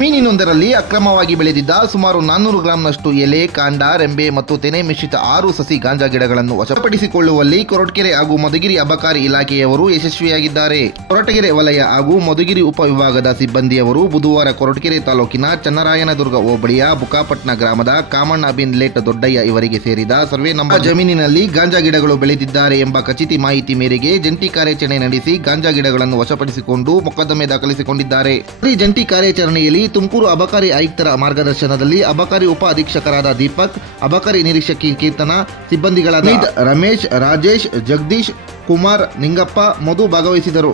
ಮೀನಿನೊಂದರಲ್ಲಿ ಅಕ್ರಮವಾಗಿ ಬೆಳೆದಿದ್ದ ಸುಮಾರು ನಾನ್ನೂರು ಗ್ರಾಂನಷ್ಟು ಎಲೆ, ಕಾಂಡ, ರೆಂಬೆ ಮತ್ತು ತೆನೆ ಮಿಶ್ರಿತ ಆರು ಸಸಿ ಗಾಂಜಾ ಗಿಡಗಳನ್ನು ವಶಪಡಿಸಿಕೊಳ್ಳುವಲ್ಲಿ ಕೊರಟಗೆರೆ ಹಾಗೂ ಮಧುಗಿರಿ ಅಬಕಾರಿ ಇಲಾಖೆಯವರು ಯಶಸ್ವಿಯಾಗಿದ್ದಾರೆ. ಕೊರಟಗೆರೆ ವಲಯ ಹಾಗೂ ಮಧುಗಿರಿ ಉಪವಿಭಾಗದ ಸಿಬ್ಬಂದಿಯವರು ಬುಧವಾರ ಕೊರಟಗೆರೆ ತಾಲೂಕಿನ ಚನ್ನರಾಯನದುರ್ಗ ಹೋಬಳಿಯ ಬುಕಾಪಟ್ನ ಗ್ರಾಮದ ಕಾಮಣ್ಣ ಬಿನ್ ಲೇಟ್ ದೊಡ್ಡಯ್ಯ ಇವರಿಗೆ ಸೇರಿದ ಸರ್ವೆ ನಂಬರ್ ಜಮೀನಿನಲ್ಲಿ ಗಾಂಜಾ ಗಿಡಗಳು ಬೆಳೆದಿದ್ದಾರೆ ಎಂಬ ಖಚಿತ ಮಾಹಿತಿ ಮೇರೆಗೆ ಜಂಟಿ ಕಾರ್ಯಾಚರಣೆ ನಡೆಸಿ ಗಾಂಜಾ ಗಿಡಗಳನ್ನು ವಶಪಡಿಸಿಕೊಂಡು ಮೊಕದ್ದಮೆ ದಾಖಲಿಸಿಕೊಂಡಿದ್ದಾರೆ. ಈ ಜಂಟಿ ಕಾರ್ಯಾಚರಣೆಯಲ್ಲಿ ತುಮಕೂರು ಅಬಕಾರಿ ಆಯುಕ್ತರ ಮಾರ್ಗದರ್ಶನದಲ್ಲಿ ಅಬಕಾರಿ ಉಪ ಅಧೀಕ್ಷಕರಾದ ದೀಪಕ್ ಅಬಕಾರಿ ನಿರೀಕ್ಷಕಿ ಕೀರ್ತನ ಸಿಬ್ಬಂದಿಗಳಾದ ರಮೇಶ್ ರಾಜೇಶ್ ಜಗದೀಶ್ ಕುಮಾರ್ ನಿಂಗಪ್ಪ ಮಧು ಭಾಗವಹಿಸಿದರು.